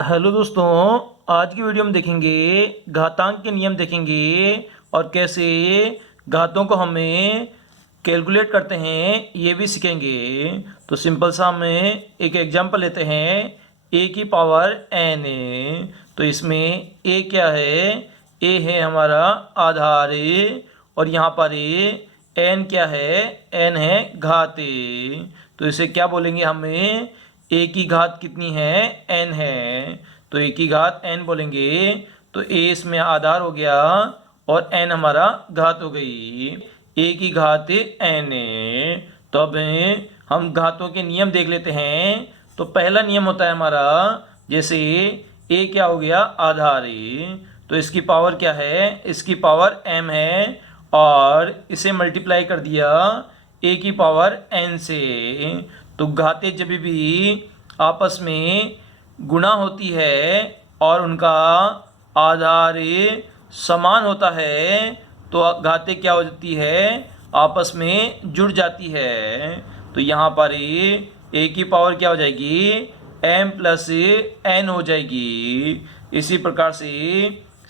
Hello दोस्तों, आज की वीडियो में देखेंगे घातांक के नियम देखेंगे और कैसे घातों को हमें कैलकुलेट करते हैं ये भी सीखेंगे। तो सिंपल सा हमें एक एग्जांपल लेते हैं ए की पावर एन ए। तो इसमें ए क्या है? ए है हमारा आधार ए, और यहाँ पर एन क्या है? एन है घात ए। तो इसे क्या बोलेंगे हमें? ए की घात कितनी है? एन है। तो ए की घात एन बोलेंगे। तो ए इसमें आधार हो गया और एन हमारा घात हो गई। ए की घात एन है। तो अब हम घातों के नियम देख लेते हैं। तो पहला नियम होता है हमारा, जैसे ए क्या हो गया? आधार ए, तो इसकी पावर क्या है? इसकी पावर एम है, और इसे मल्टीप्लाई कर दिया ए की पावर एन से। तो घातें जब भी आपस में गुणा होती है और उनका आधार समान होता है, तो घातें क्या हो जाती है? आपस में जुड़ जाती है। तो यहाँ पर ए की पावर क्या हो जाएगी? एम प्लस एन हो जाएगी। इसी प्रकार से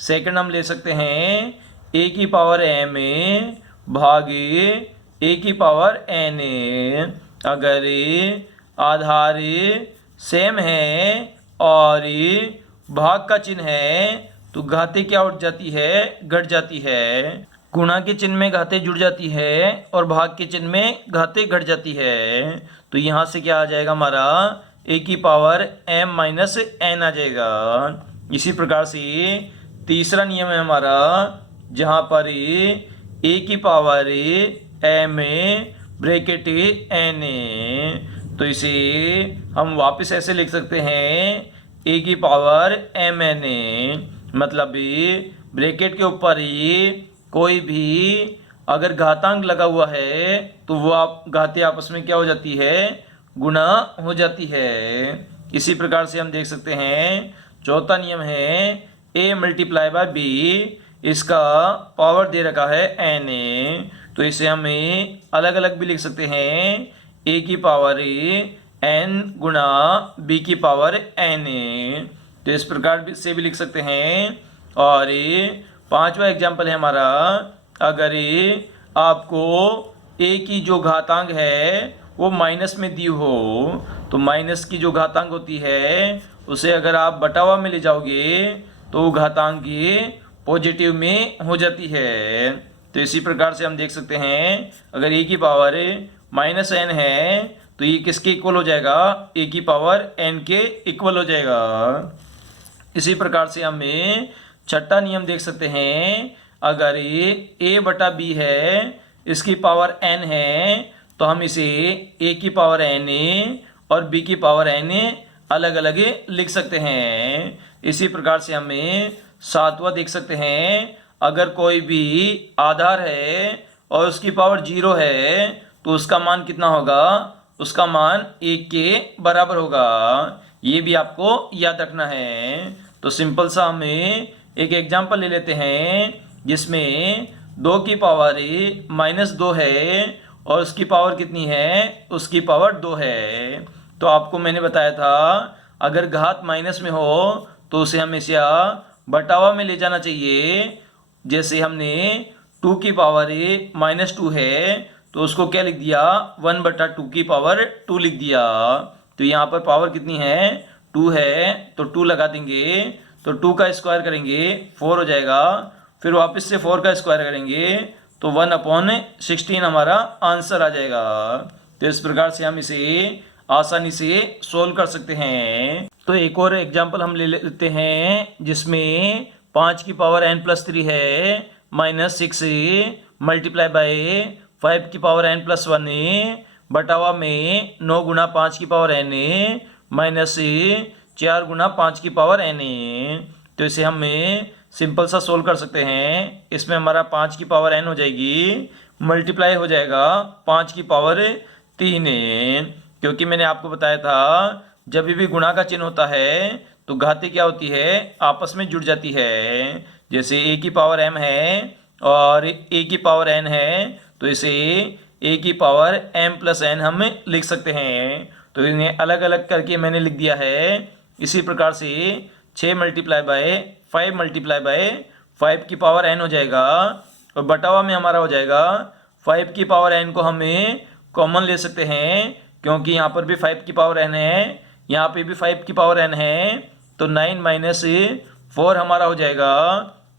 सेकंड हम ले सकते हैं, ए की पावर एम भागे ए की पावर एन। अगर आधार सेम है और भाग का चिन्ह है, तो घातें क्या उठ जाती है? घट जाती है। गुणा के चिन्ह में घातें जुड़ जाती है और भाग के चिन्ह में घातें घट जाती है। तो यहाँ से क्या आ जाएगा हमारा? ए की पावर एम माइनस एन आ जाएगा। इसी प्रकार से तीसरा नियम है हमारा, जहाँ पर ए की पावर एम ब्रैकेट एन। तो इसे हम वापस ऐसे लिख सकते हैं, ए की पावर एम एन। मतलब ब्रैकेट के ऊपर कोई भी अगर घातांक लगा हुआ है तो वो घातें आपस में क्या हो जाती है? गुणा हो जाती है। इसी प्रकार से हम देख सकते हैं, चौथा नियम है ए मल्टीप्लाई बाय बी। इसका पावर दे रखा है एन ए, तो इसे हमें अलग अलग भी लिख सकते हैं, ए की पावर एन गुणा बी की पावर एन ए। तो इस प्रकार से भी लिख सकते हैं। और पांचवा एग्जाम्पल है हमारा, अगर आपको ए की जो घातांक है वो माइनस में दी हो, तो माइनस की जो घातांक होती है उसे अगर आप बटावा में ले जाओगे तो वो घातांक पॉजिटिव में हो जाती है। तो इसी प्रकार से हम देख सकते हैं, अगर ए की पावर माइनस एन है तो ये किसके इक्वल हो जाएगा? ए की पावर एन के इक्वल हो जाएगा। इसी प्रकार से हमें छठा नियम देख सकते हैं, अगर ए बटा बी है, इसकी पावर एन है, तो हम इसे ए की पावर एन और बी की पावर एन अलग अलग लिख सकते हैं। इसी प्रकार से हमें सातवां देख सकते हैं, अगर कोई भी आधार है और उसकी पावर 0 है तो उसका मान कितना होगा? उसका मान 1 के बराबर होगा। ये भी आपको याद रखना है। तो सिंपल सा हमें एक एग्जांपल ले लेते हैं, जिसमें 2 की पावर -2 है और उसकी पावर कितनी है? उसकी पावर 2 है। तो आपको मैंने बताया था, अगर घात माइनस में हो तो उसे हमेशा बटावा में ले जाना चाहिए। जैसे हमने 2 की पावर -2 है तो उसको क्या लिख दिया? 1/2 की पावर 2 लिख दिया। तो यहाँ पर पावर कितनी है? 2 है, तो 2 लगा देंगे, तो 2 का स्क्वायर करेंगे 4 हो जाएगा। फिर वापस से 4 का स्क्वायर करेंगे तो 1/16 हमारा आंसर आ जाएगा। तो इस प्रकार से हम इसे आसानी से सोल्व कर सकते हैं। तो एक और एग्जांपल हम ले लेते हैं, जिसमें 5 की पावर n+3 है, -6 मल्टीप्लाई बाय 5 की पावर n+1 बटावा में 9 गुना 5 की पावर n माइनस 4 गुना 5 की पावर n। तो इसे हम सिंपल सा सोल्व कर सकते हैं। इसमें हमारा 5 की पावर n हो जाएगी, मल्टीप्लाई हो जाएगा 5 की पावर 3, क्योंकि मैंने आपको बताया था जब भी गुणा का चिन्ह होता है तो घातें क्या होती है? आपस में जुड़ जाती है। जैसे ए की पावर m है और ए की पावर n है, तो इसे ए की पावर m+n हम लिख सकते हैं। तो इन्हें अलग अलग करके मैंने लिख दिया है, इसी प्रकार से 6 मल्टीप्लाई बाय 5 मल्टीप्लाई बाय 5 की पावर n हो जाएगा और बटा हुआ में हमारा हो जाएगा 5 की पावर n को हमें कॉमन ले सकते हैं क्योंकि यहाँ पर भी 5 की पावर n है, यहाँ पे भी 5 की पावर n है, तो 9 माइनस 4 हमारा हो जाएगा।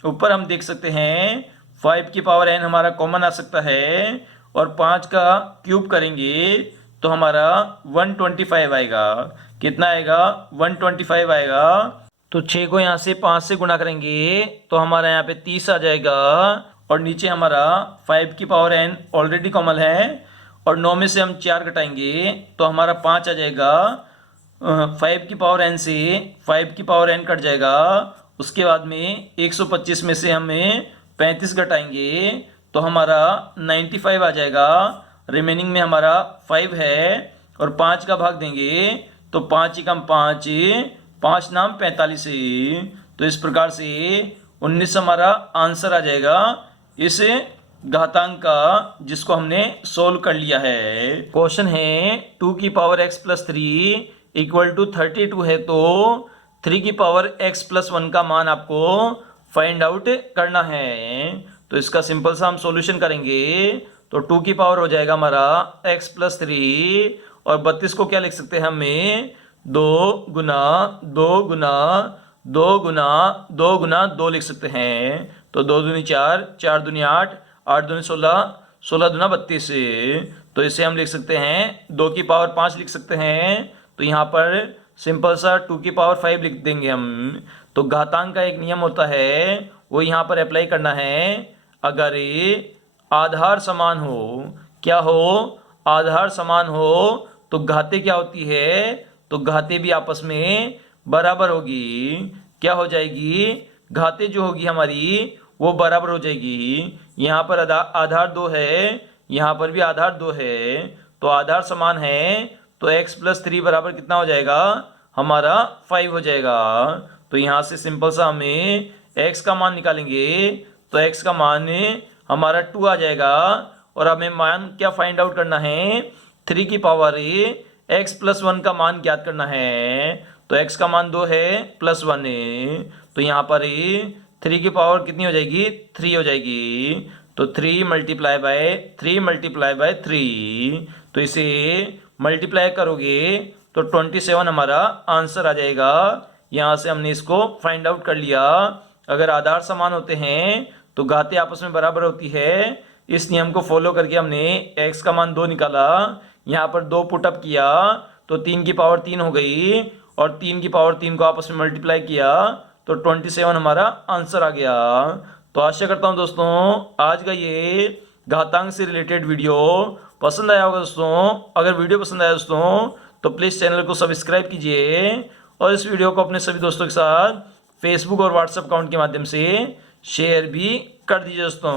ऊपर हम देख सकते हैं 5 की पावर n हमारा कॉमन आ सकता है और 5 का क्यूब करेंगे तो हमारा 125 आएगा। कितना आएगा? 125 आएगा। तो 6 को यहाँ से 5 से गुणा करेंगे तो हमारा यहाँ पे 30 आ जाएगा और नीचे हमारा 5 की पावर n ऑलरेडी कॉमन है और 9 में से हम 4 घटाएंगे तो हमारा 5 आ जाएगा। 5 की पावर n से 5 की पावर n कट जाएगा। उसके बाद में 125 में से हमें 35 घटाएंगे तो हमारा 95 आ जाएगा। रिमेनिंग में हमारा 5 है और 5 का भाग देंगे तो 5 एकम 5, 5 नाम 45। तो इस प्रकार से 19 हमारा आंसर आ जाएगा इस घातांक का जिसको हमने सोल्व कर लिया है। क्वेश्चन है 2 की power x plus 3 equal to 32 है तो 3 की पावर x प्लस 1 का मान आपको फाइंड आउट करना है। तो इसका सिंपल सा हम सॉल्यूशन करेंगे तो 2 की पावर हो जाएगा हमारा x प्लस 3 और 32 को क्या लिख सकते हैं हमें 2 गुना 2 गुना 2 गुना 2 गुना 2 लिख सकते हैं। तो 2 दूनी 4, 4 दूनी 8, 8 दूनी 16, 16 दूना 32। तो इसे हम लिख सकते हैं 2 की पावर 5 लिख सकते हैं। तो यहाँ पर सिंपल सा 2 की पावर 5 लिख देंगे हम। तो घातांक का एक नियम होता है वो यहाँ पर अप्लाई करना है। अगर आधार समान हो, क्या हो? आधार समान हो तो घाते क्या होती है? तो घाते भी आपस में बराबर होगी। क्या हो जाएगी? घाते जो होगी हमारी वो बराबर हो जाएगी। यहाँ पर आधार 2 है, यहाँ पर भी आधार 2 है, तो आधार समान है तो x प्लस 3 बराबर कितना हो जाएगा? हमारा 5 हो जाएगा। तो यहाँ से सिंपल सा हमें x का मान निकालेंगे तो x का मान हमारा 2 आ जाएगा और हमें मान क्या फाइंड आउट करना है? 3 की पावर x प्लस 1 का मान ज्ञात करना है। तो x का मान 2 है प्लस 1 है, तो यहाँ पर 3 की पावर कितनी हो जाएगी? 3 हो जाएगी। तो 3 मल्टीप्लाई बाय 3 मल्टीप्लाई बाय 3, तो इसे मल्टीप्लाई करोगे तो 27 हमारा आंसर आ जाएगा। यहाँ से हमने इसको फाइंड आउट कर लिया। अगर आधार समान होते हैं तो घाते आपस में बराबर होती है। इस नियम को फॉलो करके हमने x का मान 2 निकाला, यहाँ पर 2 पुटअप किया तो 3 की पावर 3 हो गई और 3 की पावर 3 को आपस में मल्टीप्लाई किया तो 27 हमारा आंसर आ गया। तो आशा करता हूँ दोस्तों आज का ये घातांक से रिलेटेड वीडियो पसंद आया होगा दोस्तों। अगर वीडियो पसंद आया दोस्तों तो प्लीज़ चैनल को सब्सक्राइब कीजिए और इस वीडियो को अपने सभी दोस्तों के साथ फेसबुक और व्हाट्सएप अकाउंट के माध्यम से शेयर भी कर दीजिए दोस्तों।